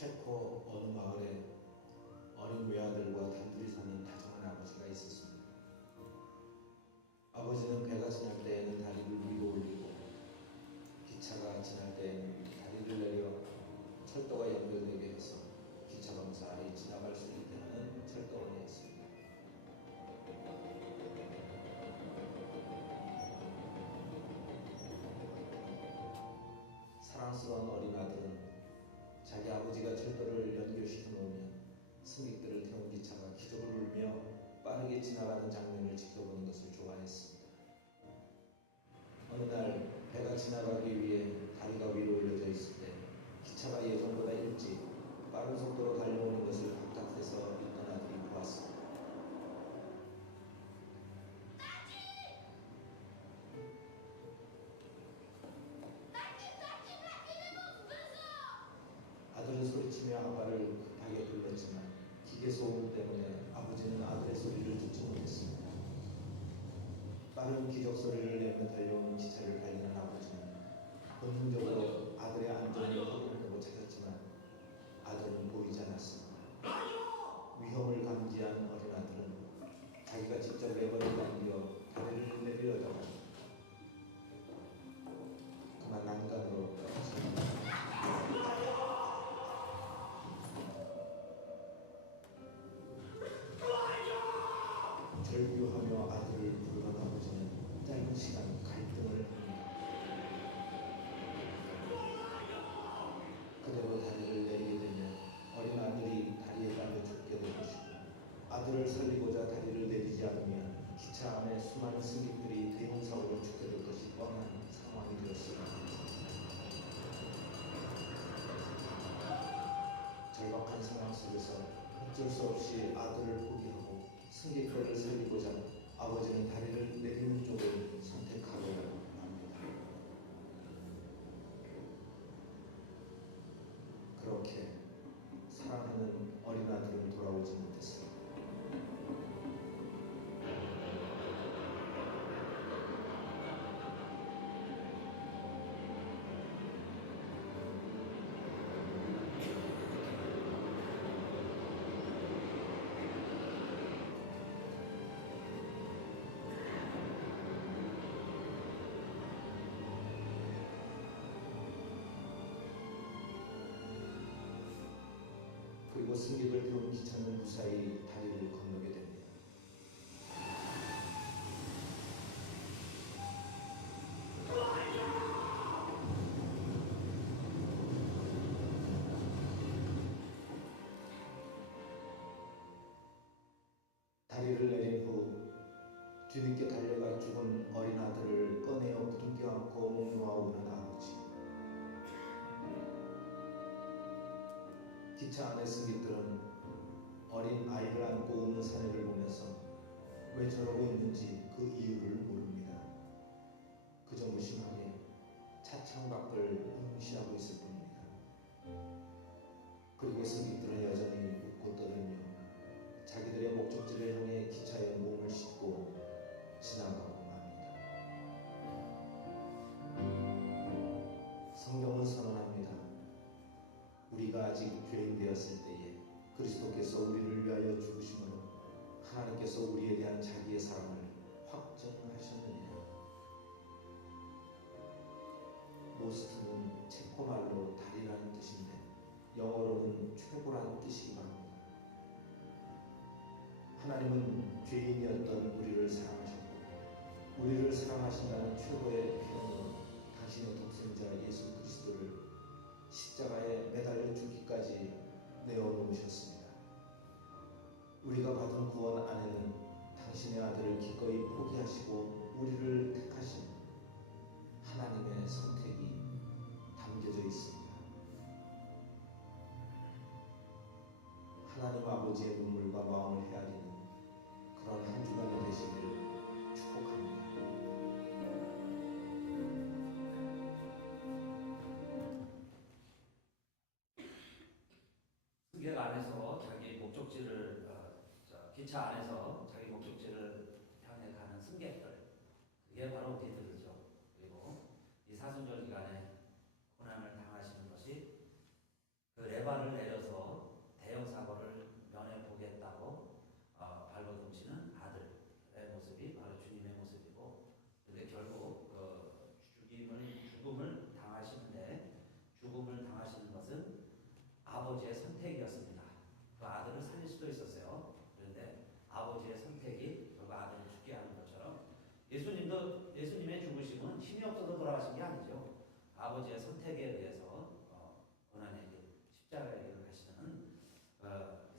체코 어느 마을에 어린 외아들과 단둘이 사는 다정한 아버지가 있었습니다. 아버지는 배가 지날 때에는 다리를 위로 올리고 기차가 지날 때에는 다리를 내려 철도가 연결되게 해서 기차가 무사히 지나갈 수 있게 하는 철도원이었습니다. 사랑스러운 어린 아들은 자기 아버지가 철도를 연결시켜 놓으면 승객들을 태운 기차가 기적을 울며 빠르게 지나가는 장면을 지켜보는 것을 좋아했습니다. 어느 날 배가 지나가기 위해 다리가 위로 올려져 있을 때 기차가 예전보다 일찍 빠른 속도로 달려오는 것을 답답해서 있던 아들이 보았습니다. 아들은 소리치며 아빠를 급하게 불렀지만 기계 소음 때문에 아버지는 아들의 소리를 듣지 못했습니다. 빠른 기적 소리를 내며 달려오는 기차를 발견한 아버지는 본능적으로 아들의 안전을 확인하려고 찾았지만 아들은 보이지 않았습니다. 위험을 감지한 어린 아들은 자기가 직접 레버를 당겨 다리를 내리려다가 그만 난간으로 떨어집니다. 절규하며 아들을 부르던 아버지는 짧은 시간 갈등을 합니다. 그대로 다리를 내리게 되면 어린 아들이 다리에 깔려 죽게 될 것이고 아들을 살리고자 다리를 내리지 않으면 기차 안에 수많은 승객들이 대형사고로 죽게 될 것이 뻔한 상황이 되었습니다. 절박한 상황 속에서 어쩔 수 없이 아들을 포기하고 승객들을 살리고자 아버지는 다리를 내리는 쪽을 선택하고 맙니다. 그렇게 사랑하는 어린 아들은 돌아오지 못했습니다. 그리고 승객을 태운 기차는 무사히 다리를 건너게 됩니다. 다리를 내린 후 뒤늦게 달려가 죽은 어린 아들을 꺼내어 부둥켜 안고 목 놓아오는 아버지. 기차 안의 승객들은 어린 아이를 안고 오는 사내를 보면서 왜 저러고 있는지 그 이유를 모릅니다. 그저 무심하게 차창 밖을 응시하고 있을 뿐입니다. 그리고 승객들은 여전히 웃고 떠들며 자기들의 목적지를 향해 기차에 몸을 싣고 지나가고 맙니다. 성경은 선언합니다. 우리가 아직 죄인 되었을 때에 그리스도께서 우리를 위하여 죽으심으로 하나님께서 우리에 대한 자기의 사랑을 확정하셨느니라. 모스트는 체코말로 다리라는 뜻인데 영어로는 최고라는 뜻이기도 합니다. 하나님은 죄인이었던 우리를 사랑하셨고 우리를 사랑하신다는 최고의 표현으로 당신의 독생자 예수 그리스도를 십자가에 매달려 죽기까지 내어놓으셨습니다. 우리가 받은 구원 안에는 당신의 아들을 기꺼이 포기하시고 우리를 택하신 하나님의 선택이 담겨져 있습니다. 하나님 아버지의 눈물과 마음을 헤아리는 그런 한 주간이 되시기를 축복합니다. 승객 안에서 자기 목적지를 기차 안에서 자기 목적지를 향해 가는 승객들, 그게 바로 우리들이죠. 그리고 이 사순절 기간에 고난을 당하시는 것이 그 레바를 내려 아버지의 선택에 의해서 고난의 길, 십자가의 길을 가시는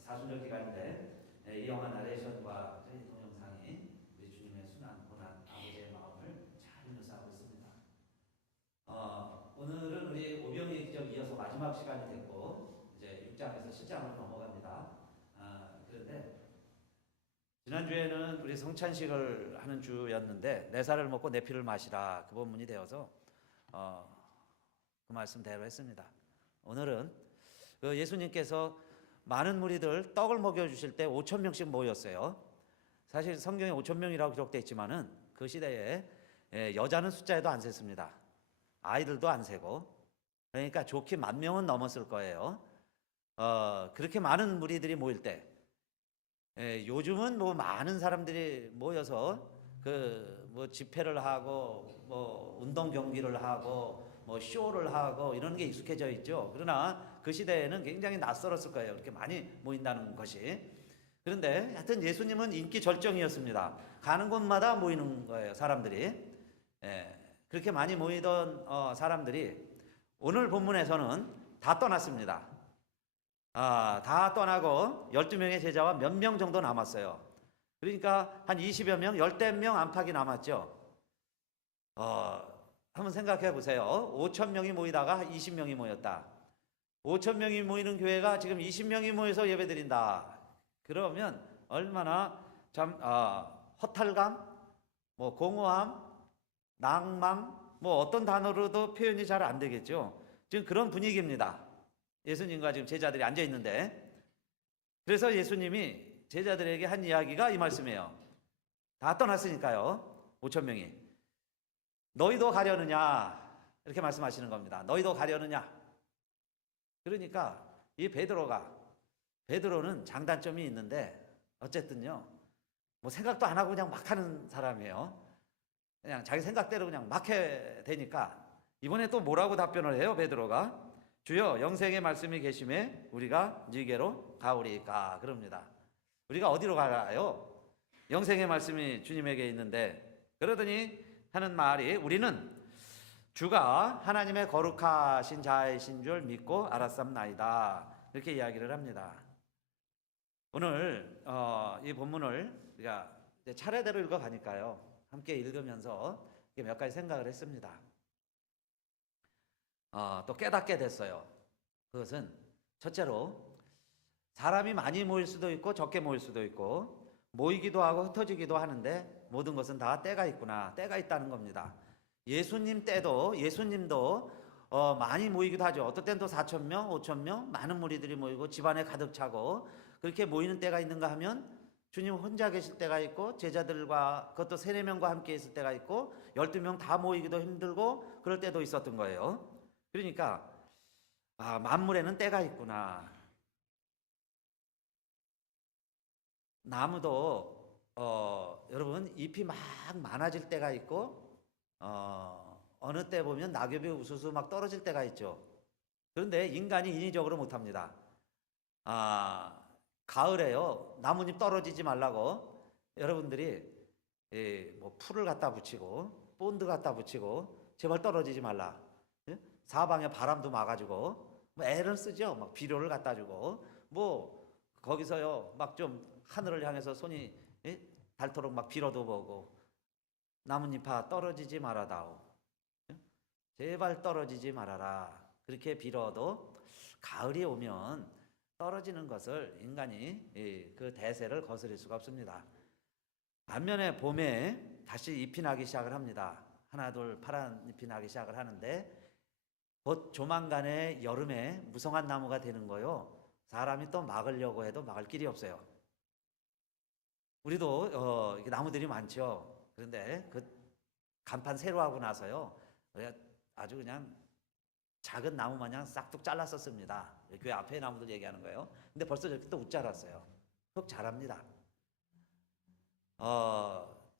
사순절 기간인데 이 영화 나레이션과 이 동영상이 우리 주님의 순환, 고난, 아버지의 마음을 잘 묘사하고 있습니다. 오늘은 우리 오병이의 기적 이어서 마지막 시간이 됐고 이제 6장에서 7장으로 넘어갑니다. 그런데 지난주에는 우리 성찬식을 하는 주였는데 내 살을 먹고 내 피를 마시라 그 본문이 되어서 그 말씀대로 했습니다. 오늘은 그 예수님께서 많은 무리들 떡을 먹여주실 때 5,000명씩 모였어요. 사실 성경에 5,000명이라고 기록되어 있지만은 그 시대에 여자는 숫자에도 안 셌습니다. 아이들도 안 세고 그러니까 좋게 10,000명은 넘었을 거예요. 그렇게 많은 무리들이 모일 때 요즘은 뭐 많은 사람들이 모여서 그 뭐 집회를 하고 뭐 운동 경기를 하고 뭐 쇼를 하고 이런 게 익숙해져 있죠. 그러나 그 시대에는 굉장히 낯설었을 거예요. 그렇게 많이 모인다는 것이. 그런데 하여튼 예수님은 인기 절정이었습니다. 가는 곳마다 모이는 거예요, 사람들이. 그렇게 많이 모이던 사람들이 오늘 본문에서는 다 떠났습니다. 다 떠나고 12명의 제자와 몇 명 정도 남았어요. 그러니까 한 20여 명, 10명 안팎이 남았죠. 한번 생각해 보세요. 5,000명이 모이다가 20명이 모였다. 5,000명이 모이는 교회가 지금 20명이 모여서 예배드린다. 그러면 얼마나 참 허탈감, 뭐 공허함, 낭망, 뭐 어떤 단어로도 표현이 잘 안 되겠죠. 지금 그런 분위기입니다. 예수님과 지금 제자들이 앉아 있는데, 그래서 예수님이 제자들에게 한 이야기가 이 말씀이에요. 다 떠났으니까요. 5,000명이. 너희도 가려느냐? 이렇게 말씀하시는 겁니다. 너희도 가려느냐? 그러니까 이 베드로는 장단점이 있는데 어쨌든요. 뭐 생각도 안 하고 그냥 막 하는 사람이에요. 그냥 자기 생각대로 그냥 막 해 되니까 이번에 또 뭐라고 답변을 해요, 베드로가? 주여 영생의 말씀이 계심에 우리가 니게로 가오리까 그럽니다. 우리가 어디로 가요? 영생의 말씀이 주님에게 있는데 그러더니 하는 말이 우리는 주가 하나님의 거룩하신 자이신 줄 믿고 알았삼나이다. 이렇게 이야기를 합니다. 오늘 이 본문을 우리가 차례대로 읽어가니까요. 함께 읽으면서 몇 가지 생각을 했습니다. 또 깨닫게 됐어요. 그것은 첫째로 사람이 많이 모일 수도 있고 적게 모일 수도 있고 모이기도 하고 흩어지기도 하는데 모든 것은 다 때가 있구나. 때가 있다는 겁니다. 예수님 때도 예수님도 많이 모이기도 하죠. 어떨 땐 또 4,000명, 5,000명 많은 무리들이 모이고 집안에 가득 차고 그렇게 모이는 때가 있는가 하면 주님 혼자 계실 때가 있고 제자들과 그것도 3, 4명과 함께 있을 때가 있고 12명 다 모이기도 힘들고 그럴 때도 있었던 거예요. 그러니까 만물에는 때가 있구나. 나무도 여러분 잎이 막 많아질 때가 있고 어느 때 보면 낙엽이 우수수 막 떨어질 때가 있죠. 그런데 인간이 인위적으로 못합니다. 가을에요 나뭇잎 떨어지지 말라고 여러분들이 뭐 풀을 갖다 붙이고 본드 갖다 붙이고 제발 떨어지지 말라. 사방에 바람도 막아주고 뭐 애를 쓰죠. 막 비료를 갖다 주고 뭐 거기서요 막 좀 하늘을 향해서 손이 닳도록 막 빌어도 보고 나뭇잎아 떨어지지 말아다오. 제발 떨어지지 말아라. 그렇게 빌어도 가을이 오면 떨어지는 것을 인간이 그 대세를 거스릴 수가 없습니다. 반면에 봄에 다시 잎이 나기 시작을 합니다. 하나 둘 파란 잎이 나기 시작을 하는데 곧 조만간에 여름에 무성한 나무가 되는 거요. 사람이 또 막으려고 해도 막을 길이 없어요. 우리도 나무들이 많죠. 그런데 그 간판 새로 하고 나서요. 아주 그냥 작은 나무 마냥 싹둑 잘랐었습니다. 교회 앞에 나무들 얘기하는 거예요. 근데 벌써 저렇게 또 웃자랐어요. 흙 잘합니다.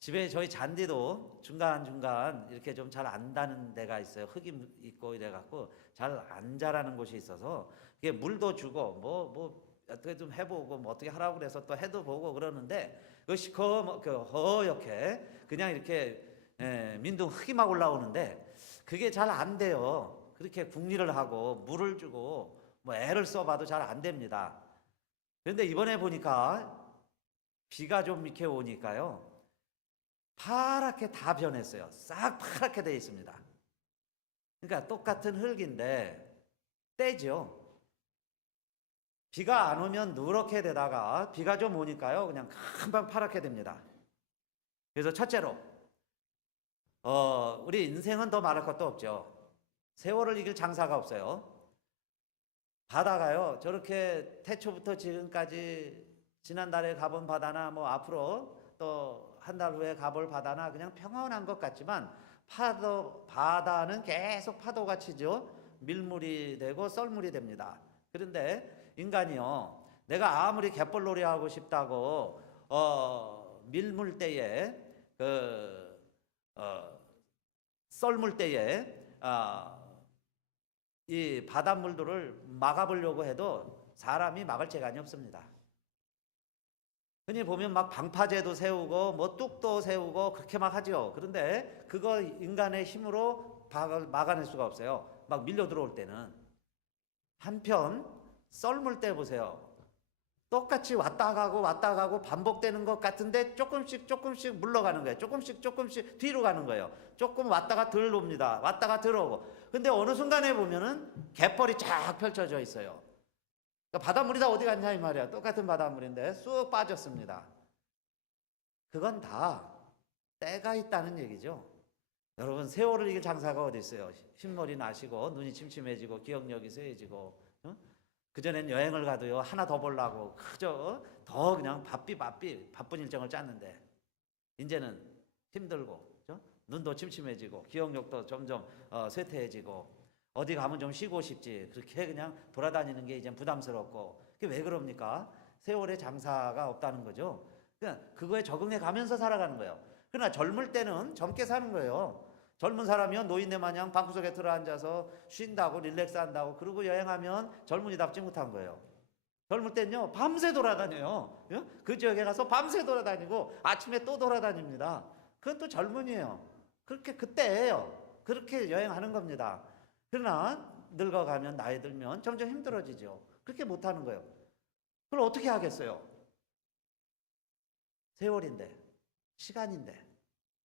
집에 저희 잔디도 중간중간 이렇게 좀 잘 안 닿는 데가 있어요. 흙이 있고 이래갖고 잘 안 자라는 곳이 있어서 이게 물도 주고 뭐 어떻게 좀 해보고 뭐 어떻게 하라고 그래서 또 해도 보고 그러는데 그것이 허옇게 그냥 이렇게 민둥 흙이 막 올라오는데 그게 잘 안 돼요. 그렇게 궁리를 하고 물을 주고 뭐 애를 써봐도 잘 안 됩니다. 그런데 이번에 보니까 비가 좀 이렇게 오니까요, 파랗게 다 변했어요. 싹 파랗게 되어 있습니다. 그러니까 똑같은 흙인데 때죠. 비가 안 오면 누렇게 되다가 비가 좀 오니까요, 그냥 금방 파랗게 됩니다. 그래서 첫째로 우리 인생은 더 말할 것도 없죠. 세월을 이길 장사가 없어요. 바다가요, 저렇게 태초부터 지금까지 지난달에 가본 바다나 뭐 앞으로 또 한 달 후에 가볼 바다나 그냥 평온한 것 같지만 바다는 계속 파도가 치죠. 밀물이 되고 썰물이 됩니다. 그런데 인간이요, 내가 아무리 갯벌놀이 하고 싶다고 밀물때에 썰물때에 이 바닷물들을 막아보려고 해도 사람이 막을 재간이 없습니다. 흔히 보면 막 방파제도 세우고 뭐 뚝도 세우고 그렇게 막 하죠. 그런데 그거 인간의 힘으로 막아낼 수가 없어요. 막 밀려 들어올 때는. 한편 썰물 때 보세요. 똑같이 왔다 가고 반복되는 것 같은데 조금씩 물러가는 거예요. 조금씩 뒤로 가는 거예요. 조금 왔다가 덜 옵니다. 왔다가 들어오고. 근데 어느 순간에 보면은 갯벌이 쫙 펼쳐져 있어요. 그러니까 바닷물이 다 어디 갔냐 이 말이야. 똑같은 바닷물인데 쑥 빠졌습니다. 그건 다 때가 있다는 얘기죠. 여러분, 세월을 이길 장사가 어디 있어요? 흰머리 나시고 눈이 침침해지고 기억력이 쇠해지고, 그전엔 여행을 가도요, 하나 더 보려고 그저 더 그냥 바쁜 일정을 짰는데 이제는 힘들고, 그죠? 눈도 침침해지고 기억력도 점점 쇠퇴해지고, 어디 가면 좀 쉬고 싶지, 그렇게 그냥 돌아다니는 게 이제 부담스럽고. 그게 왜 그럽니까? 세월의 장사가 없다는 거죠. 그냥 그거에 적응해 가면서 살아가는 거예요. 그러나 젊을 때는 젊게 사는 거예요. 젊은 사람이면 노인네 마냥 방구석에 들어앉아서 쉰다고 릴렉스 한다고 그러고 여행하면 젊은이답지 못한 거예요. 젊을 때는요, 밤새 돌아다녀요. 그 지역에 가서 밤새 돌아다니고 아침에 또 돌아다닙니다. 그건 또 젊은이에요. 그렇게 그때예요. 그렇게 여행하는 겁니다. 그러나 늙어가면, 나이 들면 점점 힘들어지죠. 그렇게 못하는 거예요. 그걸 어떻게 하겠어요? 세월인데, 시간인데,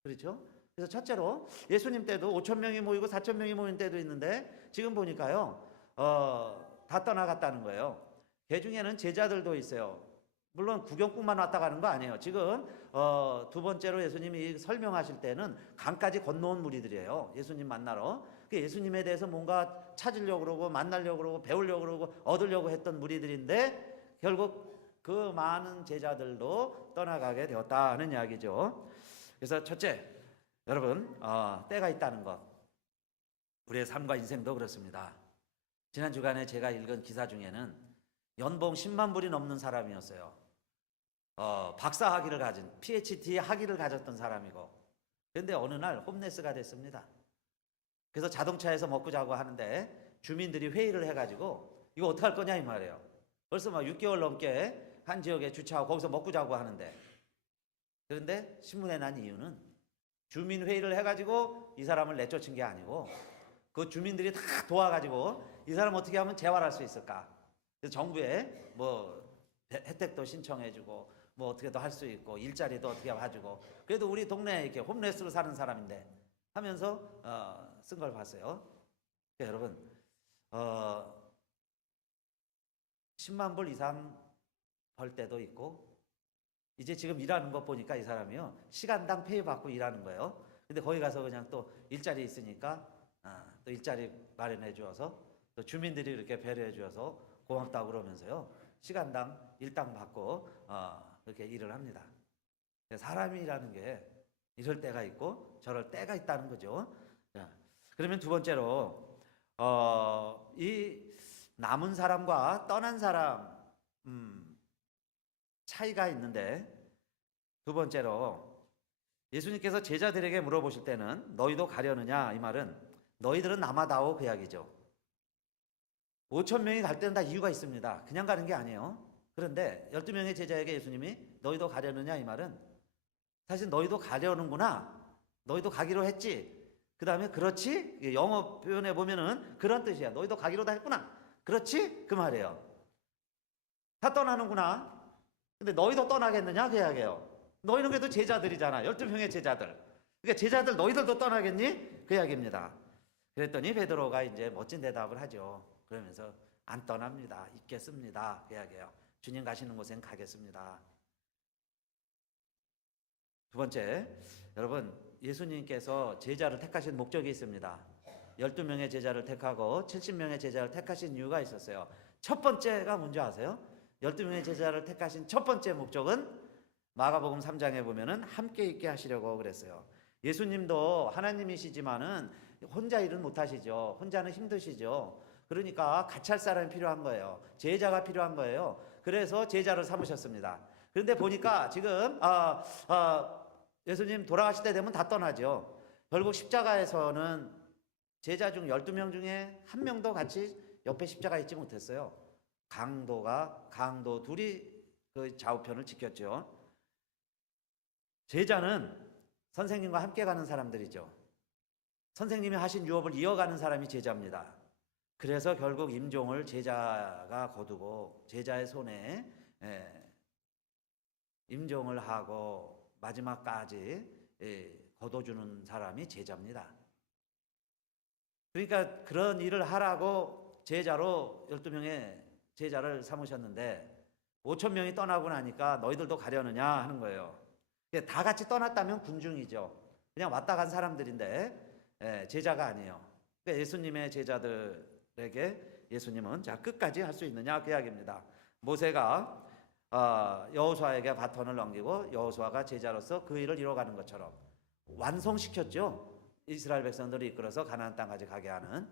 그렇죠? 그래서 첫째로 예수님 때도 5천 명이 모이고 4천 명이 모인 때도 있는데 지금 보니까요, 다 떠나갔다는 거예요. 그 중에는 제자들도 있어요. 물론 구경꾼만 왔다 가는 거 아니에요. 지금 두 번째로 예수님이 설명하실 때는 강까지 건너온 무리들이에요. 예수님 만나러. 예수님에 대해서 뭔가 찾으려고 그러고 만나려고 그러고 배우려고 그러고 얻으려고 했던 무리들인데 결국 그 많은 제자들도 떠나가게 되었다는 이야기죠. 그래서 첫째, 여러분, 때가 있다는 것. 우리의 삶과 인생도 그렇습니다. 지난 주간에 제가 읽은 기사 중에는 연봉 10만 불이 넘는 사람이었어요. 박사 학위를 가진, PhD 학위를 가졌던 사람이고, 그런데 어느 날 홈레스가 됐습니다. 그래서 자동차에서 먹고 자고 하는데 주민들이 회의를 해가지고 이거 어떡할 거냐 이 말이에요. 벌써 막 6개월 넘게 한 지역에 주차하고 거기서 먹고 자고 하는데, 그런데 신문에 난 이유는 주민 회의를 해가지고 이 사람을 내쫓은 게 아니고 그 주민들이 다 도와가지고 이 사람 어떻게 하면 재활할 수 있을까. 그래서 정부에 뭐 혜택도 신청해주고 뭐 어떻게 더 할 수 있고 일자리도 어떻게 봐주고, 그래도 우리 동네에 이렇게 홈레스로 사는 사람인데 하면서 쓴 걸 봤어요. 그러니까 여러분, 10만 불 이상 벌 때도 있고, 이제 지금 일하는 거 보니까 이 사람이요, 시간당 페이 받고 일하는 거예요. 근데 거기 가서 그냥 또 일자리 있으니까 또 일자리 마련해 주어서 또 주민들이 이렇게 배려해 주어서 고맙다고 그러면서요, 시간당 일당 받고 그렇게 일을 합니다. 사람이라는 게 이럴 때가 있고 저럴 때가 있다는 거죠. 자, 그러면 두 번째로 이 남은 사람과 떠난 사람 차이가 있는데, 두 번째로 예수님께서 제자들에게 물어보실 때는 너희도 가려느냐, 이 말은 너희들은 남아다오 그 이야기죠. 5천 명이 갈 때는 다 이유가 있습니다. 그냥 가는 게 아니에요. 그런데 12명의 제자에게 예수님이 너희도 가려느냐 이 말은 사실 너희도 가려는구나, 너희도 가기로 했지, 그 다음에 그렇지? 영어 표현에 보면은 그런 뜻이야. 너희도 가기로 다 했구나. 그렇지? 그 말이에요. 다 떠나는구나. 근데 너희도 떠나겠느냐? 그 이야기예요. 너희는 그래도 제자들이잖아. 12명의 제자들. 그러니까 제자들 너희들도 떠나겠니? 그 이야기입니다. 그랬더니 베드로가 이제 멋진 대답을 하죠. 그러면서 안 떠납니다. 있겠습니다. 그 이야기예요. 주님 가시는 곳엔 가겠습니다. 두 번째, 여러분 예수님께서 제자를 택하신 목적이 있습니다. 12명의 제자를 택하고 70명의 제자를 택하신 이유가 있었어요. 첫 번째가 뭔지 아세요? 12명의 제자를 택하신 첫 번째 목적은 마가복음 3장에 보면은 함께 있게 하시려고 그랬어요. 예수님도 하나님이시지만은 혼자 일은 못 하시죠. 혼자는 힘드시죠. 그러니까 같이 할 사람이 필요한 거예요. 제자가 필요한 거예요. 그래서 제자를 삼으셨습니다. 그런데 보니까 지금 예수님 돌아가실 때 되면 다 떠나죠. 결국 십자가에서는 제자 중 12명 중에 한 명도 같이 옆에 십자가 있지 못했어요. 강도 둘이 그 좌우편을 지켰죠. 제자는 선생님과 함께 가는 사람들이죠. 선생님이 하신 유업을 이어가는 사람이 제자입니다. 그래서 결국 임종을 제자가 거두고 제자의 손에 임종을 하고 마지막까지 거둬주는 사람이 제자입니다. 그러니까 그런 일을 하라고 제자로 12명의 제자를 삼으셨는데 5천 명이 떠나고 나니까 너희들도 가려느냐 하는 거예요. 다 같이 떠났다면 군중이죠. 그냥 왔다 간 사람들인데 제자가 아니에요. 그러니까 예수님의 제자들에게 예수님은 자 끝까지 할 수 있느냐 그 이야기입니다. 모세가 여호수아에게 바톤을 넘기고 여호수아가 제자로서 그 일을 이뤄가는 것처럼 완성시켰죠. 이스라엘 백성들을 이끌어서 가나안 땅까지 가게 하는.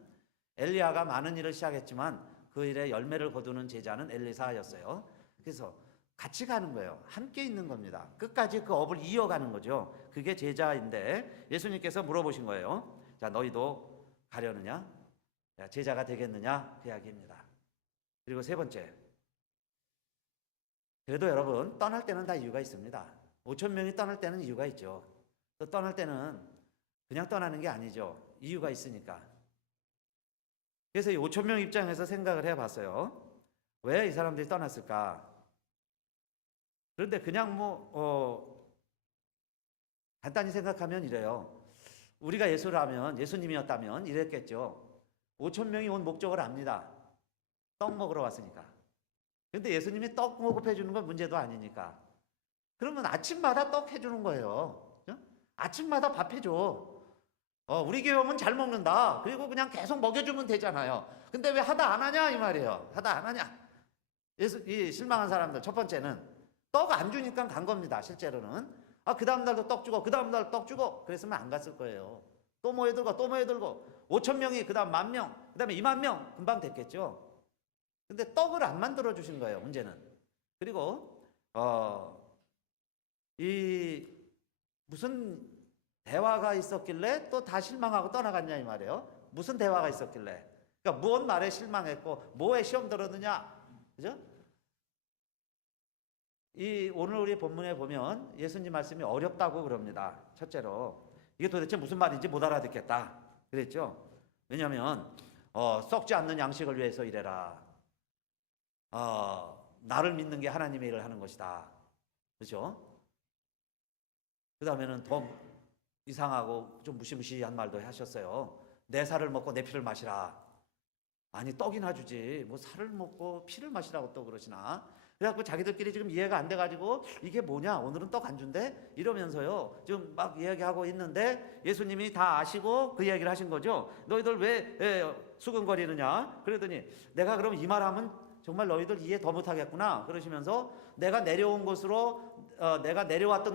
엘리야가 많은 일을 시작했지만 그 일에 열매를 거두는 제자는 엘리사였어요. 그래서 같이 가는 거예요. 함께 있는 겁니다. 끝까지 그 업을 이어가는 거죠. 그게 제자인데 예수님께서 물어보신 거예요. 자, 너희도 가려느냐? 제자가 되겠느냐? 그 이야기입니다. 그리고 세 번째, 그래도 여러분 떠날 때는 다 이유가 있습니다. 5천 명이 떠날 때는 이유가 있죠. 또 떠날 때는 그냥 떠나는 게 아니죠. 이유가 있으니까. 그래서 이 5천 명 입장에서 생각을 해봤어요. 왜 이 사람들이 떠났을까? 그런데 그냥 간단히 생각하면 이래요. 우리가 예수님이었다면 이랬겠죠. 5천 명이 온 목적을 압니다. 떡 먹으러 왔으니까. 근데 예수님이 떡 공급해 주는 건 문제도 아니니까. 그러면 아침마다 떡 해주는 거예요. 아침마다 밥 해줘. 우리 교회 오면 잘 먹는다. 그리고 그냥 계속 먹여주면 되잖아요. 근데 왜 하다 안 하냐 이 말이에요. 하다 안 하냐. 이 실망한 사람들 첫 번째는 떡 안 주니까 간 겁니다. 실제로는. 그 다음 날도 떡 주고 그 다음 날 떡 주고 그랬으면 안 갔을 거예요. 또 모여들고 5천 명이 그 다음 10,000명 그 다음에 20,000명 금방 됐겠죠. 근데 떡을 안 만들어 주신 거예요. 문제는. 그리고 이 무슨 대화가 있었길래 또 다 실망하고 떠나갔냐 이 말이에요. 무슨 대화가 있었길래. 그러니까 무언 말에 실망했고 뭐에 시험 들었느냐. 그죠? 오늘 우리 본문에 보면 예수님 말씀이 어렵다고 그럽니다. 첫째로 이게 도대체 무슨 말인지 못 알아듣겠다 그랬죠. 왜냐하면 썩지 않는 양식을 위해서 일해라. 나를 믿는 게 하나님의 일을 하는 것이다. 그렇죠? 그 다음에는 더 이상하고 좀 무시무시한 말도 하셨어요. 내 살을 먹고 내 피를 마시라. 아니 떡이나 주지 뭐 살을 먹고 피를 마시라고 또 그러시나. 그래갖고 자기들끼리 지금 이해가 안 돼가지고 이게 뭐냐 오늘은 떡 안 준대 이러면서요 지금 막 이야기하고 있는데 예수님이 다 아시고 그 이야기를 하신 거죠. 너희들 왜 수근거리느냐 그러더니 내가 그럼 이 말하면 정말 너희들 이해 더 못하겠구나 그러시면서 내가 내려왔던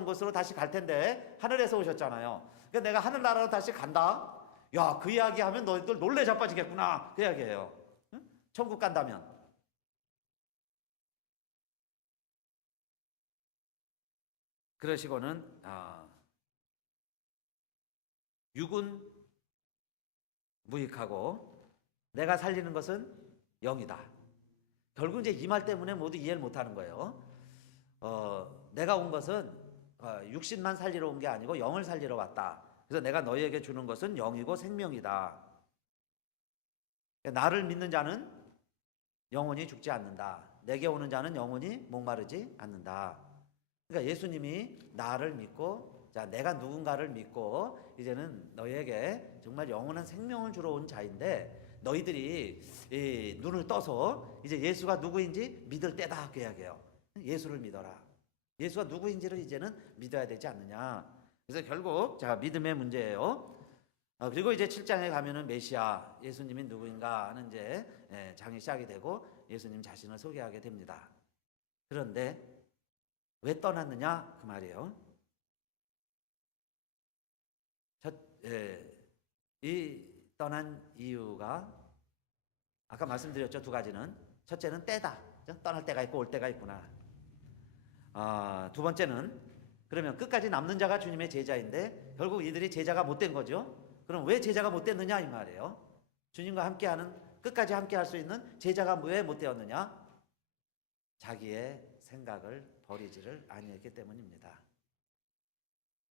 곳으로 다시 갈 텐데 하늘에서 오셨잖아요. 그러니까 내가 하늘나라로 다시 간다. 야, 그 이야기 하면 너희들 놀래 자빠지겠구나 그 이야기예요. 응? 천국 간다면. 그러시고는 육은 무익하고 내가 살리는 것은 영이다. 결국 이제 이 말 때문에 모두 이해를 못하는 거예요. 내가 온 것은 육신만 살리러 온 게 아니고 영을 살리러 왔다. 그래서 내가 너희에게 주는 것은 영이고 생명이다. 나를 믿는 자는 영원히 죽지 않는다. 내게 오는 자는 영원히 목마르지 않는다. 그러니까 예수님이 나를 믿고, 자, 내가 누군가를 믿고 이제는 너희에게 정말 영원한 생명을 주러 온 자인데, 너희들이 이 눈을 떠서 이제 예수가 누구인지 믿을 때다, 그 이야기예요. 예수를 믿어라. 예수가 누구인지를 이제는 믿어야 되지 않느냐. 그래서 결국 자, 믿음의 문제예요. 그리고 이제 7장에 가면은 메시아, 예수님이 누구인가 하는 이제 장이 시작이 되고 예수님 자신을 소개하게 됩니다. 그런데 왜 떠났느냐 그 말이에요. 이 떠난 이유가 아까 말씀드렸죠. 두 가지는, 첫째는 때다. 떠날 때가 있고 올 때가 있구나. 두 번째는, 그러면 끝까지 남는 자가 주님의 제자인데 결국 이들이 제자가 못된 거죠. 그럼 왜 제자가 못됐느냐 이 말이에요. 주님과 함께하는, 끝까지 함께할 수 있는 제자가 왜 못되었느냐? 자기의 생각을 버리지를 아니했기 때문입니다.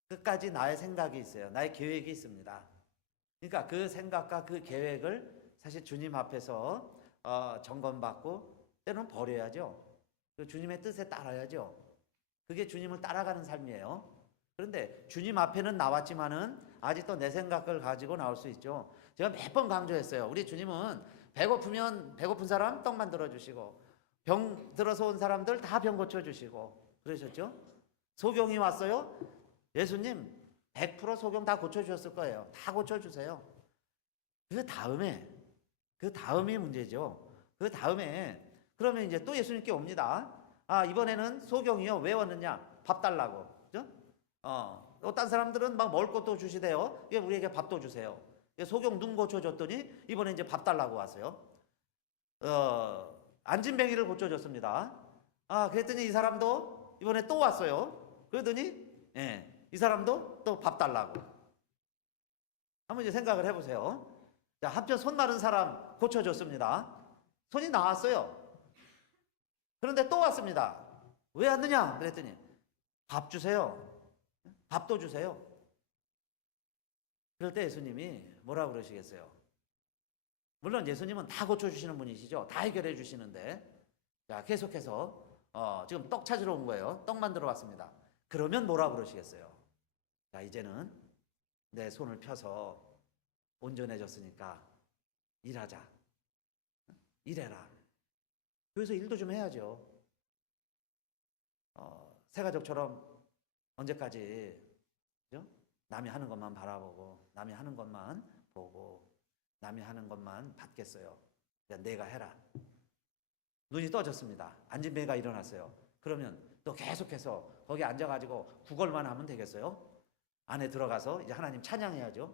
끝까지 나의 생각이 있어요. 나의 계획이 있습니다. 그러니까 그 생각과 그 계획을 사실 주님 앞에서 점검받고 때로는 버려야죠. 그 주님의 뜻에 따라야죠. 그게 주님을 따라가는 삶이에요. 그런데 주님 앞에는 나왔지만은 아직도 내 생각을 가지고 나올 수 있죠. 제가 몇 번 강조했어요. 우리 주님은 배고프면 배고픈 사람 떡 만들어 주시고, 병 들어서 온 사람들 다 병 고쳐 주시고 그러셨죠. 소경이 왔어요. 예수님 100% 소경 다 고쳐 주셨을 거예요. 다 고쳐 주세요. 그 다음이 문제죠. 그 다음에 그러면 이제 또 예수님께 옵니다. 이번에는 소경이요. 왜 왔느냐? 밥 달라고. 그죠? 딴 사람들은 막 먹을 것도 주시대요. 우리에게 밥도 주세요. 소경 눈 고쳐줬더니 이번에 이제 밥 달라고 왔어요. 안진뱅이를 고쳐줬습니다. 그랬더니 이 사람도 이번에 또 왔어요. 그러더니 이 사람도 또 밥 달라고. 한번 이제 생각을 해보세요. 자, 한편 손 마른 사람 고쳐줬습니다. 손이 나왔어요. 그런데 또 왔습니다. 왜 왔느냐? 그랬더니 밥 주세요. 밥도 주세요. 그럴 때 예수님이 뭐라고 그러시겠어요? 물론 예수님은 다 고쳐주시는 분이시죠. 다 해결해 주시는데, 자, 계속해서 지금 떡 찾으러 온 거예요. 떡 만들어 왔습니다. 그러면 뭐라고 그러시겠어요? 자, 이제는 내 손을 펴서 온전해졌으니까 일하자. 일해라. 그래서 일도 좀 해야죠. 새가족처럼 언제까지, 그죠? 남이 하는 것만 바라보고, 남이 하는 것만 보고, 남이 하는 것만 받겠어요. 그냥 내가 해라. 눈이 떠졌습니다. 안진뱅이가 일어났어요. 그러면 또 계속해서 거기 앉아가지고 구걸만 하면 되겠어요? 안에 들어가서 이제 하나님 찬양해야죠.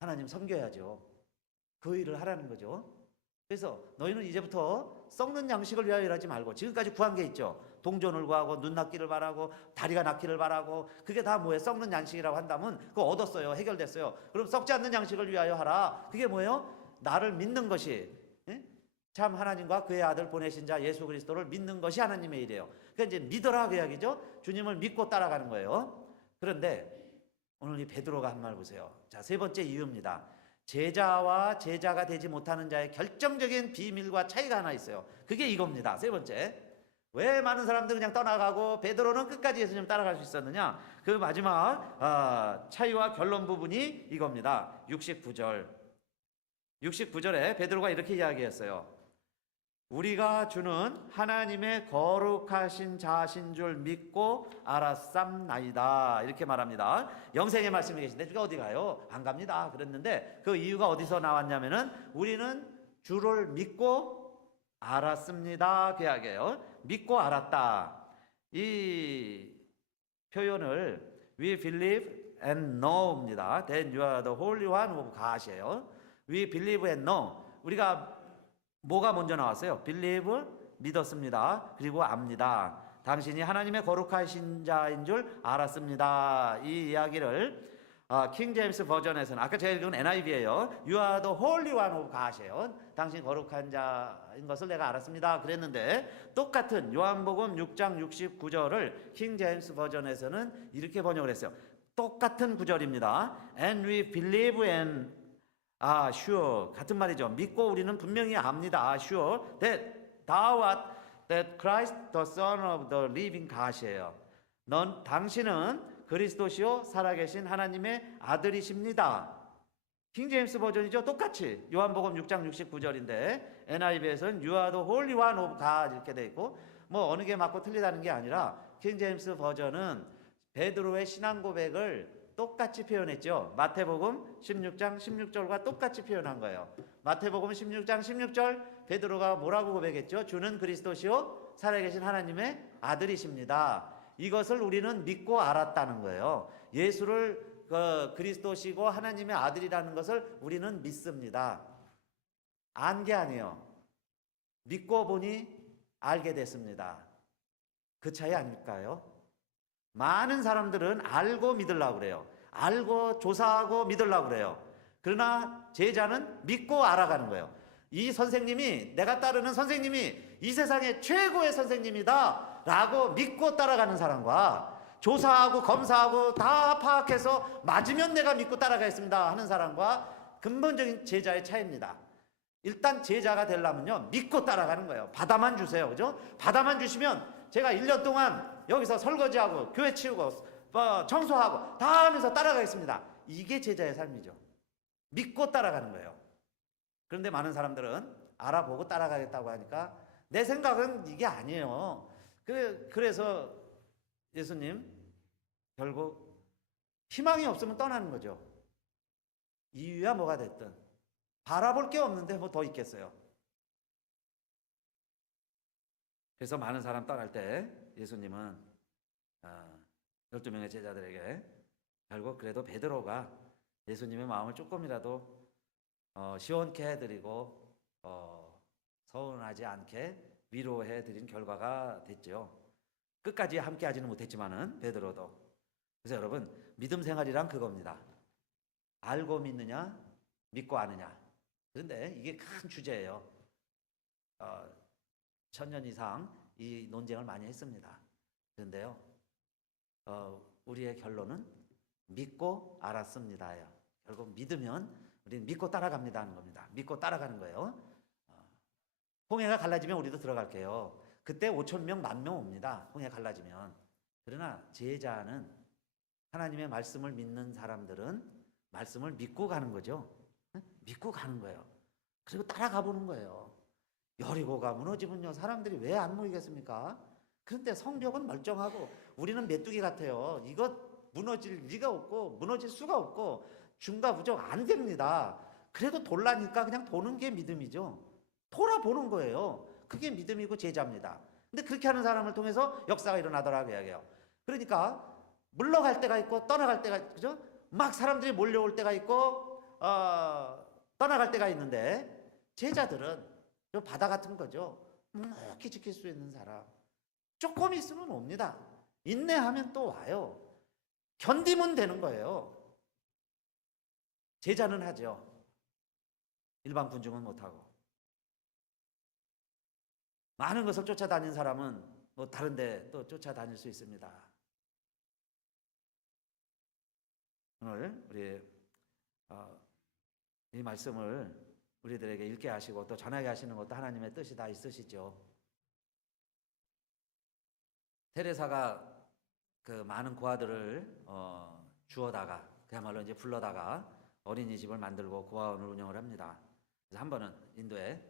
하나님 섬겨야죠. 그 일을 하라는 거죠. 그래서 너희는 이제부터 썩는 양식을 위하여 일하지 말고, 지금까지 구한 게 있죠. 동전을 구하고 눈 낫기를 바라고 다리가 낫기를 바라고, 그게 다 뭐예요? 썩는 양식이라고 한다면 그거 얻었어요. 해결됐어요. 그럼 썩지 않는 양식을 위하여 하라. 그게 뭐예요? 나를 믿는 것이, 참 하나님과 그의 아들 보내신 자 예수 그리스도를 믿는 것이 하나님의 일이에요. 그러니까 이제 믿어라 그 이야기죠. 주님을 믿고 따라가는 거예요. 그런데 오늘 이 베드로가 한 말 보세요. 자, 세 번째 이유입니다. 제자와 제자가 되지 못하는 자의 결정적인 비밀과 차이가 하나 있어요. 그게 이겁니다. 세 번째, 왜 많은 사람들은 그냥 떠나가고 베드로는 끝까지 예수님 따라갈 수 있었느냐? 그 마지막 차이와 결론 부분이 이겁니다. 69절에 베드로가 이렇게 이야기했어요. 우리가 주는 하나님의 거룩하신 자신 줄 믿고 알았삼나이다. 이렇게 말합니다. 영생의 말씀이 계신데 주가 어디 가요? 안 갑니다. 그랬는데 그 이유가 어디서 나왔냐면은 우리는 주를 믿고 알았습니다. 그 이야기예요. 믿고 알았다. 이 표현을 We believe and know입니다. Then you are the Holy One of God이에요. We believe and know. 우리가 뭐가 먼저 나왔어요? believe, 믿었습니다. 그리고 압니다. 당신이 하나님의 거룩하신 자인 줄 알았습니다. 이 이야기를 킹 제임스 버전에서는, 아까 제가 읽은 NIV예요. You are the Holy One of God이에요. 당신 거룩한 자인 것을 내가 알았습니다. 그랬는데 똑같은 요한복음 6장 69절을 킹 제임스 버전에서는 이렇게 번역을 했어요. 똑같은 구절입니다. And we believe and are sure. 같은 말이죠. 믿고 우리는 분명히 압니다. Are sure that thou art that Christ the Son of the living God이에요. 당신은 그리스도시요 살아계신 하나님의 아들이십니다. 킹제임스 버전이죠. 똑같이 요한복음 6장 69절인데 NIV에서는 You are the Holy One of God 이렇게 돼 있고 뭐 어느 게 맞고 틀리다는 게 아니라 킹제임스 버전은 베드로의 신앙 고백을 똑같이 표현했죠. 마태복음 16장 16절과 똑같이 표현한 거예요. 마태복음 16장 16절 베드로가 뭐라고 고백했죠? 주는 그리스도시요 살아계신 하나님의 아들이십니다. 이것을 우리는 믿고 알았다는 거예요. 예수를 그리스도시고 하나님의 아들이라는 것을 우리는 믿습니다. 안 게 아니에요. 믿고 보니 알게 됐습니다. 그 차이 아닐까요? 많은 사람들은 알고 믿으려고 그래요. 알고 조사하고 믿으려고 그래요. 그러나 제자는 믿고 알아가는 거예요. 이 선생님이 내가 따르는 선생님이 이 세상의 최고의 선생님이다 라고 믿고 따라가는 사람과 조사하고 검사하고 다 파악해서 맞으면 내가 믿고 따라가겠습니다 하는 사람과 근본적인 제자의 차이입니다. 일단 제자가 되려면요 믿고 따라가는 거예요. 받아만 주세요. 그죠? 받아만 주시면 제가 1년 동안 여기서 설거지하고 교회 치우고 청소하고 다 하면서 따라가겠습니다. 이게 제자의 삶이죠. 믿고 따라가는 거예요. 그런데 많은 사람들은 알아보고 따라가겠다고 하니까 내 생각은 이게 아니에요. 그래서 예수님 결국 희망이 없으면 떠나는 거죠. 이유야 뭐가 됐든 바라볼 게 없는데 뭐 더 있겠어요. 그래서 많은 사람 떠날 때 예수님은 12명의 제자들에게 결국 그래도 베드로가 예수님의 마음을 조금이라도 시원케 해드리고 서운하지 않게 위로해드린 결과가 됐죠. 끝까지 함께 하지는 못했지만은 베드로도. 그래서 여러분 믿음 생활이란 그겁니다. 알고 믿느냐 믿고 아느냐. 그런데 이게 큰 주제예요. 1000년 이상 이 논쟁을 많이 했습니다. 그런데요 우리의 결론은 믿고 알았습니다예요. 결국 믿으면 우리는 믿고 따라갑니다 하는 겁니다. 믿고 따라가는 거예요. 홍해가 갈라지면 우리도 들어갈게요. 그때 5,000명, 10,000명 옵니다. 홍해 갈라지면. 그러나 제자는 하나님의 말씀을 믿는 사람들은 말씀을 믿고 가는 거죠. 믿고 가는 거예요. 그리고 따라가 보는 거예요. 여리고가 무너지면요 사람들이 왜 안 모이겠습니까? 그런데 성벽은 멀쩡하고 우리는 메뚜기 같아요. 이거 무너질 리가 없고 무너질 수가 없고 중과부정 안 됩니다. 그래도 돌라니까 그냥 도는 게 믿음이죠. 돌아보는 거예요. 그게 믿음이고 제자입니다. 근데 그렇게 하는 사람을 통해서 역사가 일어나더라고 이야기해요. 그러니까 물러갈 때가 있고 떠나갈 때가 그죠? 막 사람들이 몰려올 때가 있고 떠나갈 때가 있는데 제자들은 저 바다 같은 거죠. 묵묵히 지킬 수 있는 사람. 조금 있으면 옵니다. 인내하면 또 와요. 견디면 되는 거예요. 제자는 하죠. 일반 군중은 못하고. 많은 것을 쫓아다닌 사람은 뭐 다른데 또 쫓아다닐 수 있습니다. 오늘 우리 이 말씀을 우리들에게 읽게 하시고 또 전하게 하시는 것도 하나님의 뜻이 다 있으시죠. 테레사가 그 많은 고아들을 주어다가 그야말로 이제 불러다가 어린이집을 만들고 고아원을 운영을 합니다. 그래서 한 번은 인도에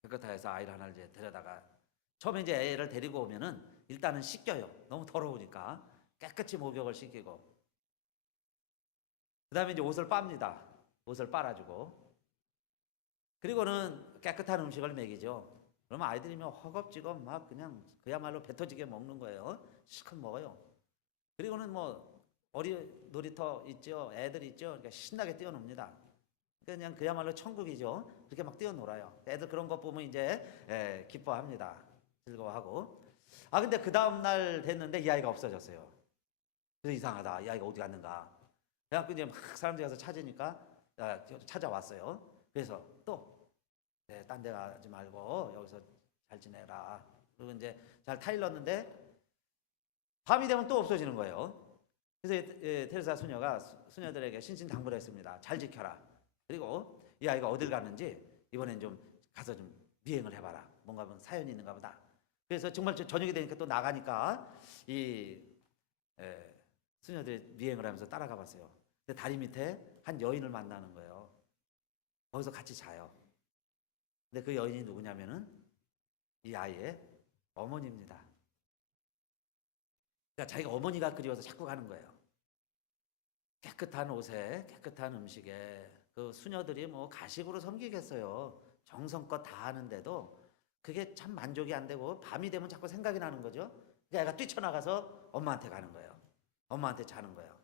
calcuta에서 아이를 하나를 이제 데려다가 처음에 이제 애를 데리고 오면은 일단은 씻겨요. 너무 더러우니까 깨끗이 목욕을 시키고 그 다음에 이제 옷을 빱니다. 옷을 빨아주고 그리고는 깨끗한 음식을 먹이죠. 그러면 아이들이 허겁지겁 막 그냥 그야말로 배 터지게 먹는 거예요. 실컷 먹어요. 그리고는 뭐 놀이터 있죠. 애들 있죠. 그러니까 신나게 뛰어놉니다. 그냥 그야말로 천국이죠. 그렇게 막 뛰어놀아요. 애들 그런 거 보면 이제 기뻐합니다. 즐거워하고. 근데 그 다음날 됐는데 이 아이가 없어졌어요. 그래서 이상하다. 이 아이가 어디 갔는가. 그래갖고 이제 막 사람들이 가서 찾으니까 찾아왔어요. 그래서 또 딴 데 가지 말고 여기서 잘 지내라. 그리고 이제 잘 타일렀는데 밤이 되면 또 없어지는 거예요. 그래서 테레사 수녀가 수녀들에게 신신당부를 했습니다. 잘 지켜라. 그리고 이 아이가 어딜 갔는지 이번엔 좀 가서 좀 미행을 해봐라. 뭔가 사연이 있는가 보다. 그래서 정말 저녁이 되니까 또 나가니까 이 수녀들이 미행을 하면서 따라가 봤어요. 근데 다리 밑에 한 여인을 만나는 거예요. 거기서 같이 자요. 근데 그 여인이 누구냐면은 이 아이의 어머니입니다. 그러니까 자기가 어머니가 그리워서 자꾸 가는 거예요. 깨끗한 옷에 깨끗한 음식에 그 수녀들이 뭐 가식으로 섬기겠어요. 정성껏 다 하는데도 그게 참 만족이 안 되고 밤이 되면 자꾸 생각이 나는 거죠. 그러니까 애가 뛰쳐나가서 엄마한테 가는 거예요. 엄마한테 자는 거예요.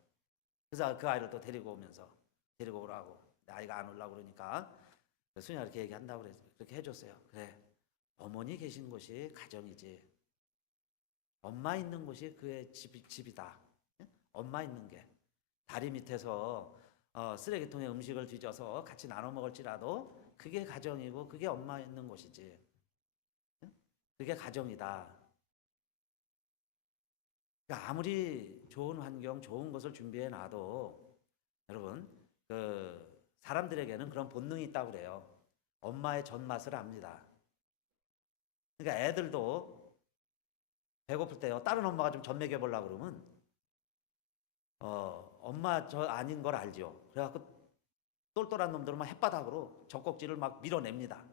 그래서 그 아이를 또 데리고 오면서 데리고 오라고. 아이가 안 오려고 그러니까 수녀가 이렇게 얘기한다고 그래서 그렇게 해줬어요. 그래, 어머니 계신 곳이 가정이지. 엄마 있는 곳이 그의 집이다. 엄마 있는 게. 다리 밑에서 쓰레기통에 음식을 뒤져서 같이 나눠 먹을지라도 그게 가정이고 그게 엄마 있는 곳이지. 그게 가정이다. 그러니까 아무리 좋은 환경, 좋은 것을 준비해 놔도 여러분 그 사람들에게는 그런 본능이 있다고 그래요. 엄마의 젖맛을 압니다. 그러니까 애들도 배고플 때요. 다른 엄마가 좀 젖 먹여보려고 그러면 엄마 저 아닌 걸 알죠. 그래갖고 똘똘한 놈들은 막 햇바닥으로 젖꼭지를 막 밀어냅니다.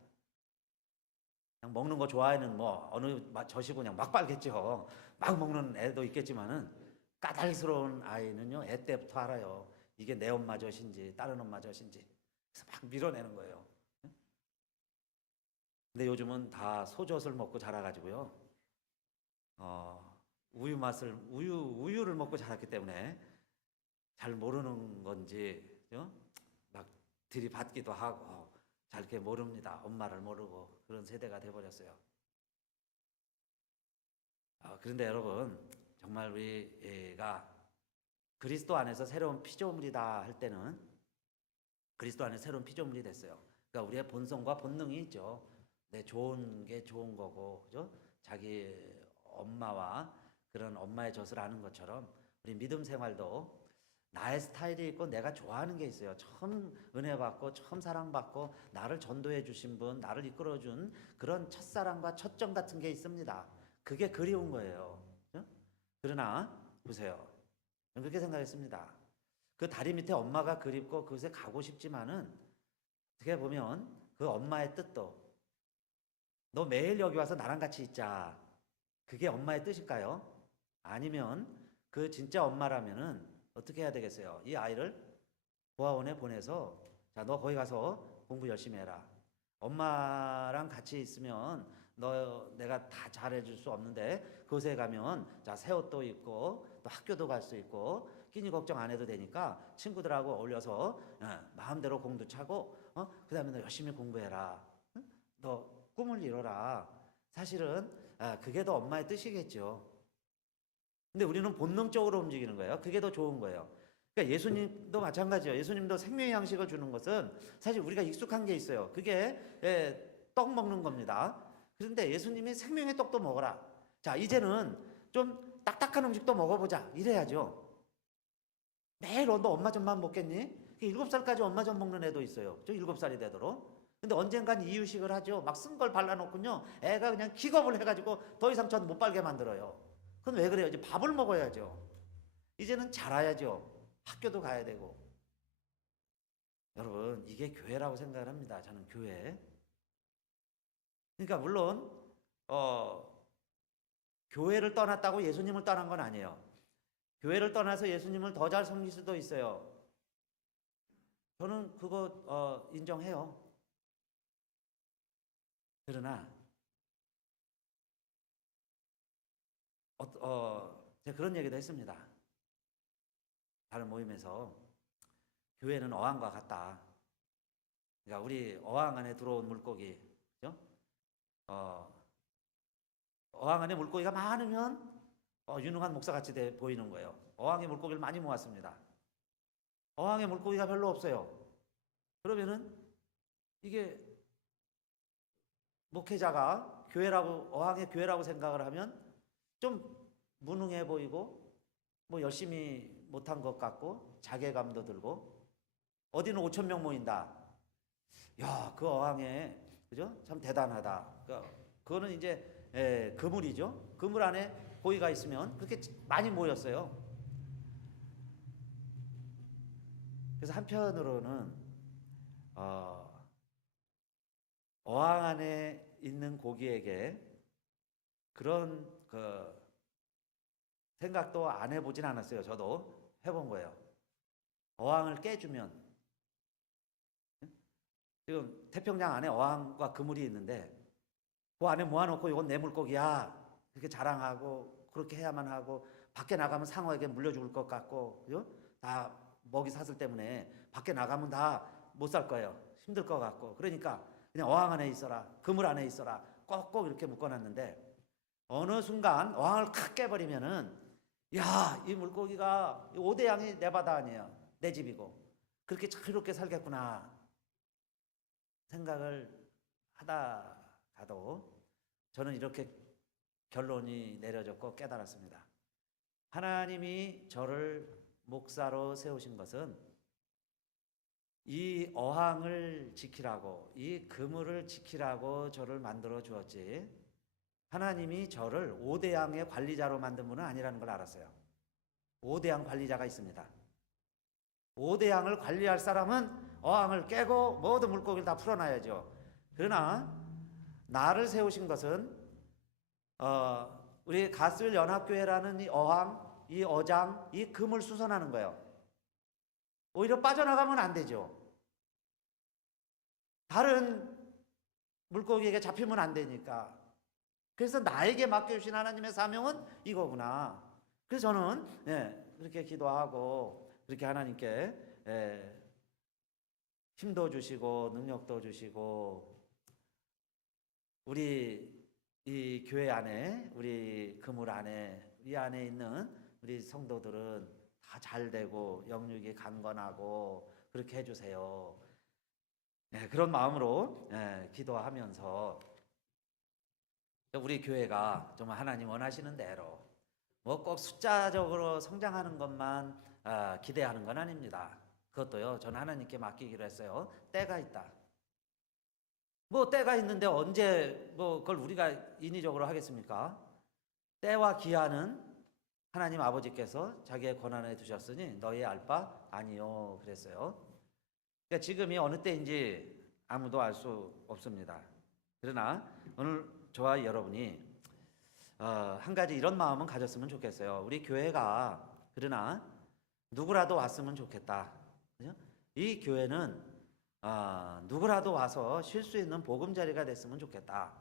그냥 먹는 거 좋아하는 뭐 어느 젖이 그냥 막 빨겠죠. 막 먹는 애도 있겠지만은 까닭스러운 아이는요. 애 때부터 알아요. 이게 내 엄마 젖인지 다른 엄마 젖인지. 그래서 막 밀어내는 거예요. 근데 요즘은 다 소젖을 먹고 자라가지고요. 우유를 먹고 자랐기 때문에 잘 모르는 건지 막 들이받기도 하고 잘 이렇게 모릅니다. 엄마를 모르고 그런 세대가 돼버렸어요. 그런데 여러분 정말 우리가 그리스도 안에서 새로운 피조물이다 할 때는 그리스도 안에 새로운 피조물이 됐어요. 그러니까 우리의 본성과 본능이 있죠. 내 좋은 게 좋은 거고, 그죠? 자기 엄마와 그런 엄마의 젖을 아는 것처럼 우리 믿음 생활도 나의 스타일이 있고 내가 좋아하는 게 있어요. 처음 은혜 받고 처음 사랑받고 나를 전도해 주신 분, 나를 이끌어 준 그런 첫사랑과 첫정 같은 게 있습니다. 그게 그리운 거예요. 그죠? 그러나 보세요. 저는 그렇게 생각했습니다. 그 다리 밑에 엄마가 그립고 그곳에 가고 싶지만은 어떻게 보면 그 엄마의 뜻도 너 매일 여기 와서 나랑 같이 있자. 그게 엄마의 뜻일까요? 아니면 그 진짜 엄마라면은 어떻게 해야 되겠어요? 이 아이를 보아원에 보내서 자, 너 거기 가서 공부 열심히 해라. 엄마랑 같이 있으면 내가 다 잘해줄 수 없는데 그곳에 가면 자, 새 옷도 입고 또 학교도 갈 수 있고 끼니 걱정 안 해도 되니까 친구들하고 어울려서 마음대로 공도 차고 그 다음에 너 열심히 공부해라. 너 꿈을 이뤄라. 사실은 그게 더 엄마의 뜻이겠죠. 근데 우리는 본능적으로 움직이는 거예요. 그게 더 좋은 거예요. 그러니까 예수님도 마찬가지예요. 예수님도 생명의 양식을 주는 것은 사실 우리가 익숙한 게 있어요. 그게 떡 먹는 겁니다. 그런데 예수님이 생명의 떡도 먹어라. 자, 이제는 좀 딱딱한 음식도 먹어보자. 이래야죠. 매일 너 엄마 젖만 먹겠니? 7살까지 엄마 젖 먹는 애도 있어요. 저 7살이 되도록. 근데 언젠간 이유식을 하죠. 막 쓴 걸 발라놓군요. 애가 그냥 기겁을 해가지고 더 이상 젖 못 빨게 만들어요. 그건 왜 그래요? 이제 밥을 먹어야죠. 이제는 자라야죠. 학교도 가야 되고. 여러분, 이게 교회라고 생각을 합니다. 저는 교회. 그러니까 물론 교회를 떠났다고 예수님을 떠난 건 아니에요. 교회를 떠나서 예수님을 더 잘 섬길 수도 있어요. 저는 그거 인정해요. 그러나 제가 그런 얘기도 했습니다. 다른 모임에서 교회는 어항과 같다. 그러니까 우리 어항 안에 들어온 물고기, 그죠? 어항 안에 물고기가 많으면 유능한 목사같이 보이는 거예요. 어항에 물고기를 많이 모았습니다. 어항에 물고기가 별로 없어요. 그러면은 이게 목회자가 어항의 교회라고 생각을 하면 좀 무능해 보이고 뭐 열심히 못한 것 같고 자괴감도 들고 어디는 5천 명 모인다. 야, 그 어항에 그죠? 참 대단하다. 그거는 이제 그물이죠. 그물 안에 고기가 있으면 그렇게 많이 모였어요. 그래서 한편으로는 어항 안에 있는 고기에게 그런 그 생각도 안 해보진 않았어요. 저도 해본 거예요. 어항을 깨주면 지금 태평양 안에 어항과 그물이 있는데 그 안에 모아놓고 이건 내 물고기야 그렇게 자랑하고 그렇게 해야만 하고 밖에 나가면 상어에게 물려 죽을 것 같고 그죠? 다 먹이 사슬 때문에 밖에 나가면 다 못 살 거예요. 힘들 것 같고 그러니까 그냥 어항 안에 있어라 그물 안에 있어라 꼭꼭 이렇게 묶어놨는데 어느 순간 어항을 칵 깨버리면은 야, 이 물고기가 5대양이 내 바다 아니에요. 내 집이고 그렇게 자유롭게 살겠구나 생각을 하다가도 저는 이렇게 결론이 내려졌고 깨달았습니다. 하나님이 저를 목사로 세우신 것은 이 어항을 지키라고 이 그물을 지키라고 저를 만들어 주었지 하나님이 저를 5대양의 관리자로 만든 분은 아니라는 걸 알았어요. 5대양 관리자가 있습니다. 5대양을 관리할 사람은 어항을 깨고 모든 물고기를 다 풀어놔야죠. 그러나 나를 세우신 것은 우리 가스윌 연합교회라는 이 어항, 이 어장, 이 금을 수선하는 거예요. 오히려 빠져나가면 안 되죠. 다른 물고기에게 잡히면 안 되니까. 그래서 나에게 맡겨주신 하나님의 사명은 이거구나. 그래서 저는 그렇게 기도하고 그렇게 하나님께 힘도 주시고 능력도 주시고 우리 이 교회 안에 우리 그물 안에 이 안에 있는 우리 성도들은 다 잘되고 영육이 강건하고 그렇게 해주세요. 그런 마음으로 기도하면서 우리 교회가 정말 하나님 원하시는 대로 뭐 꼭 숫자적으로 성장하는 것만 기대하는 건 아닙니다. 그것도요 저는 하나님께 맡기기로 했어요. 때가 있다. 뭐 때가 있는데 언제 뭐 그걸 우리가 인위적으로 하겠습니까? 때와 기한은 하나님 아버지께서 자기의 권한에 두셨으니 너희 알 바 아니요 그랬어요. 그러니까 지금이 어느 때인지 아무도 알 수 없습니다. 그러나 오늘 저와 여러분이 한 가지 이런 마음은 가졌으면 좋겠어요. 우리 교회가 그러나 누구라도 왔으면 좋겠다. 그죠? 이 교회는 누구라도 와서 쉴 수 있는 보금자리가 됐으면 좋겠다.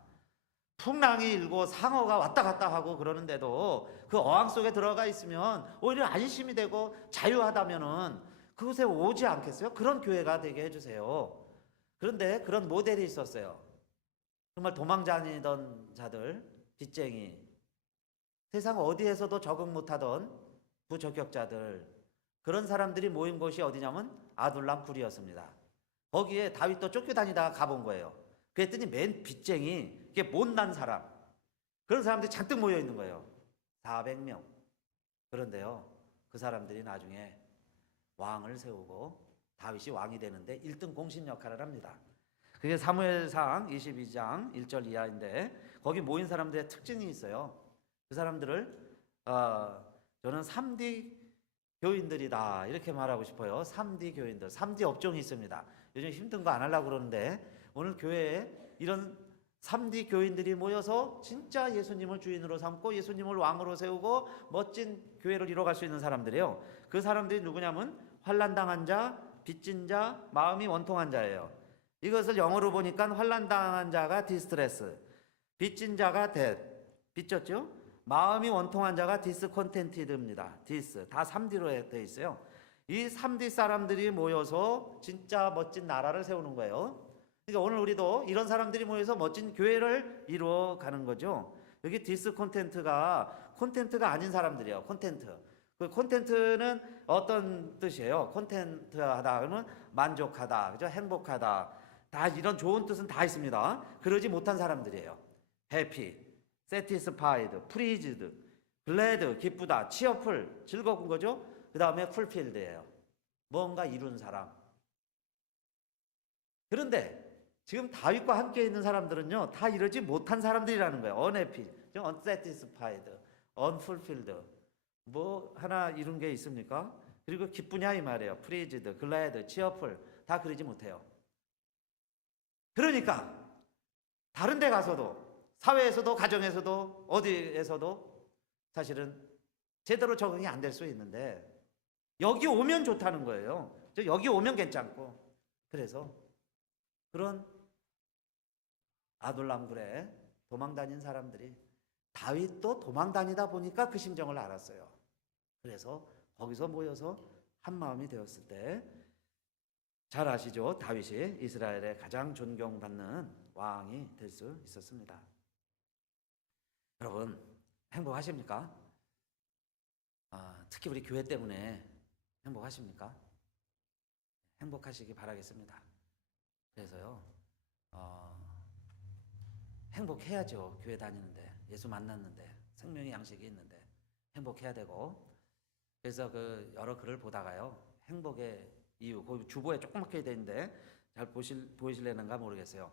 풍랑이 일고 상어가 왔다 갔다 하고 그러는데도 그 어항 속에 들어가 있으면 오히려 안심이 되고 자유하다면은 그곳에 오지 않겠어요? 그런 교회가 되게 해주세요. 그런데 그런 모델이 있었어요. 정말 도망다니던 자들, 빚쟁이, 세상 어디에서도 적응 못하던 부적격자들, 그런 사람들이 모인 곳이 어디냐면 아둘람 굴이었습니다. 거기에 다윗도 쫓겨다니다가 가본 거예요. 그랬더니 맨 빚쟁이, 이게 못난 사람, 그런 사람들이 잔뜩 모여 있는 거예요. 400명. 그런데요, 그 사람들이 나중에 왕을 세우고 다윗이 왕이 되는데 1등 공신 역할을 합니다. 그게 사무엘상 22장 1절 이하인데 거기 모인 사람들의 특징이 있어요. 그 사람들을 저는 3D 교인들이다 이렇게 말하고 싶어요. 3D 교인들, 3D 업종이 있습니다. 요즘 힘든 거 안 하려고 그러는데 오늘 교회에 이런 3D 교인들이 모여서 진짜 예수님을 주인으로 삼고 예수님을 왕으로 세우고 멋진 교회를 이뤄갈 수 있는 사람들이에요. 그 사람들이 누구냐면 환난당한 자, 빚진 자, 마음이 원통한 자예요. 이것을 영어로 보니까 환난당한 자가 디스트레스, 빚진 자가 뎃, 빚졌죠? 마음이 원통한 자가 디스콘텐티드입니다. 디스, 다 3D로 되어 있어요. 이 3D 사람들이 모여서 진짜 멋진 나라를 세우는 거예요. 그러니까 오늘 우리도 이런 사람들이 모여서 멋진 교회를 이루어가는 거죠. 여기 디스콘텐트가 콘텐트가 아닌 사람들이에요. 콘텐트. 그 콘텐트는 어떤 뜻이에요? 콘텐트하다 그러면 만족하다, 그죠? 행복하다. 다 이런 좋은 뜻은 다 있습니다. 그러지 못한 사람들이에요. 해피, satisfied, pleased, glad 기쁘다, cheerful 즐거운 거죠. 그 다음에 fulfilled예요. 뭔가 이룬 사람. 그런데 지금 다윗과 함께 있는 사람들은요, 다 이러지 못한 사람들이라는 거예요. unhappy, unsatisfied, unfulfilled. 뭐 하나 이룬 게 있습니까? 그리고 기쁘냐 이 말이에요. pleased, glad, cheerful 다 그러지 못해요. 그러니까 다른 데 가서도, 사회에서도, 가정에서도, 어디에서도 사실은 제대로 적응이 안 될 수 있는데 여기 오면 좋다는 거예요. 여기 오면 괜찮고. 그래서 그런 아둘람굴에 도망 다닌 사람들이 다윗도 도망 다니다 보니까 그 심정을 알았어요. 그래서 거기서 모여서 한 마음이 되었을 때, 잘 아시죠? 다윗이 이스라엘의 가장 존경받는 왕이 될 수 있었습니다. 여러분 행복하십니까? 특히 우리 교회 때문에 행복하십니까? 행복하시기 바라겠습니다. 그래서요, 행복해야죠. 교회 다니는데, 예수 만났는데, 생명의 양식이 있는데 행복해야 되고. 그래서 그 여러 글을 보다가요, 행복의 이유, 그 주보에 조그맣게 돼 있는데 잘 보이실래는가 모르겠어요.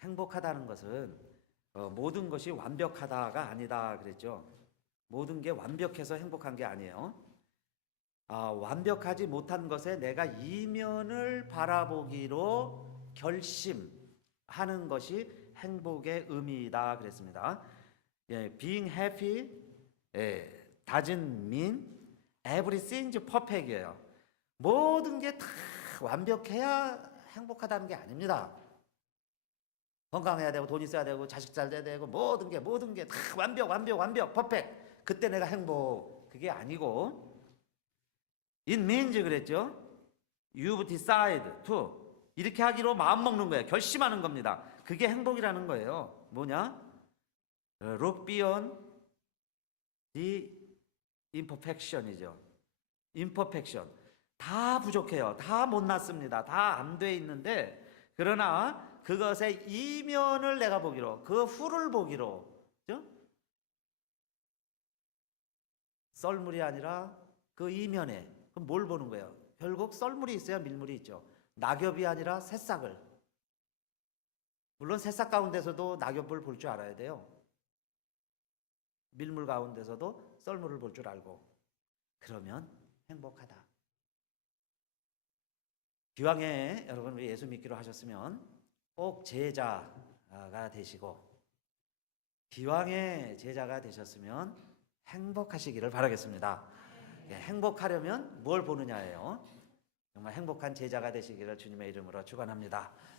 행복하다는 것은 모든 것이 완벽하다가 아니다 그랬죠. 모든 게 완벽해서 행복한 게 아니에요. 완벽하지 못한 것에 내가 이면을 바라보기로 결심하는 것이 행복의 의미이다 그랬습니다. being happy doesn't mean everything's perfect이에요. 모든 게 다 완벽해야 행복하다는 게 아닙니다. 건강해야 되고, 돈 있어야 되고, 자식 잘 돼야 되고, 모든 게 다 완벽, 퍼펙트. 그때 내가 행복. 그게 아니고, it means 그랬죠. You've decided to. 이렇게 하기로 마음 먹는 거예요. 결심하는 겁니다. 그게 행복이라는 거예요. 뭐냐? Look beyond the imperfection이죠. imperfection. 다 부족해요. 다 못났습니다. 다 안 돼 있는데, 그러나 그것의 이면을 내가 보기로, 그 후를 보기로, 그죠? 썰물이 아니라 그 이면에. 그럼 뭘 보는 거예요? 결국 썰물이 있어야 밀물이 있죠. 낙엽이 아니라 새싹을. 물론 새싹 가운데서도 낙엽을 볼 줄 알아야 돼요. 밀물 가운데서도 썰물을 볼 줄 알고. 그러면 행복하다. 기왕에 여러분 우리 예수 믿기로 하셨으면 꼭 제자가 되시고, 기왕에 제자가 되셨으면 행복하시기를 바라겠습니다. 행복하려면 뭘 보느냐예요. 정말 행복한 제자가 되시기를 주님의 이름으로 축원합니다.